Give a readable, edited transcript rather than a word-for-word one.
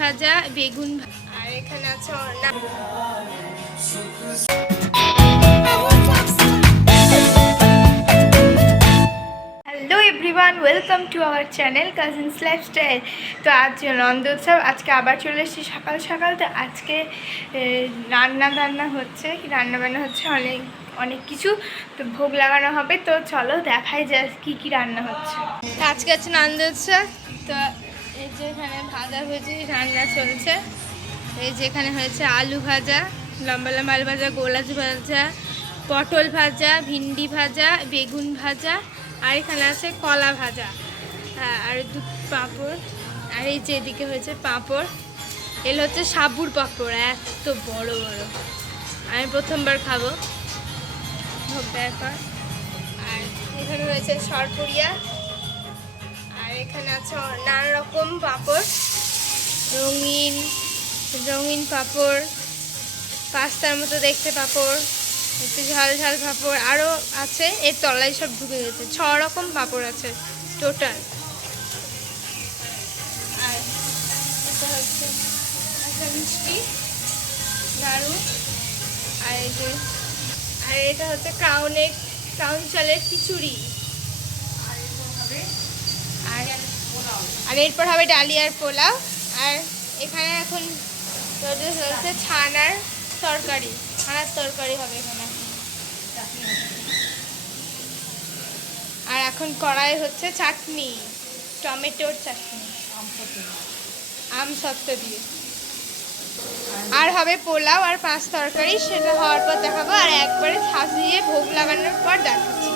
ভাজা, বেগুন আর এখানে আছে hello everyone, welcome to our channel cousins lifestyle. তো আজ নন্দ উৎসব, আজকে আবার চলে এসেছি সকাল সকাল। তো আজকে রান্না হচ্ছে, রান্নাবান্না হচ্ছে অনেক কিছু। তো ভোগ লাগানো হবে, তো চলো দেখাই যায় কী রান্না হচ্ছে। আজকে হচ্ছে নন্দ উৎসব। তো এই যে এখানে ভাজাভুজি রান্না চলছে। এই যে এখানে হয়েছে আলু ভাজা, লম্বা লম্বা আলু ভাজা, গোলাজ ভাজা, পটল ভাজা, ভিন্ডি ভাজা, বেগুন ভাজা, আর এখানে আছে কলা ভাজা, আর পাঁপড়। আর এই যে এদিকে হয়েছে পাঁপড়। এগুলো হচ্ছে সাবুর পাঁপড়, এত বড় বড়। আমি প্রথমবার খাবো ভোগ দেওয়ার পর। আর এখানে রয়েছে সরপুরিয়া। আর এখানে আছে নানা রকম পাঁপড়, রঙিন রঙিন পাঁপড়, পাস্তার মতো দেখতে পাঁপড়, একটু ঝাল ঝাল পাঁপড় আরও আছে। এর তলায় সব ঢুকে গেছে, 6 রকম পাঁপড় আছে টোটাল। আর এটা হচ্ছে একটা মিষ্টি নাড়ু। আর এই যে এটা হচ্ছে ক্রাউন চালের খিচুড়ি। আর এরপর হবে ডালিয়ার পোলাও। আর এখানে এখন হচ্ছে ছানার তরকারি হবে এখানে। আর এখন কড়াই হচ্ছে চাটনি, টমেটোর চাটনি আম সত্ত্ব দিয়ে। আর হবে পোলাও আর 5 তরকারি, সেটা হওয়ার পর দেখাবো। আর একবারে সাজিয়ে ভোগ লাগানোর পর দেখাচ্ছি।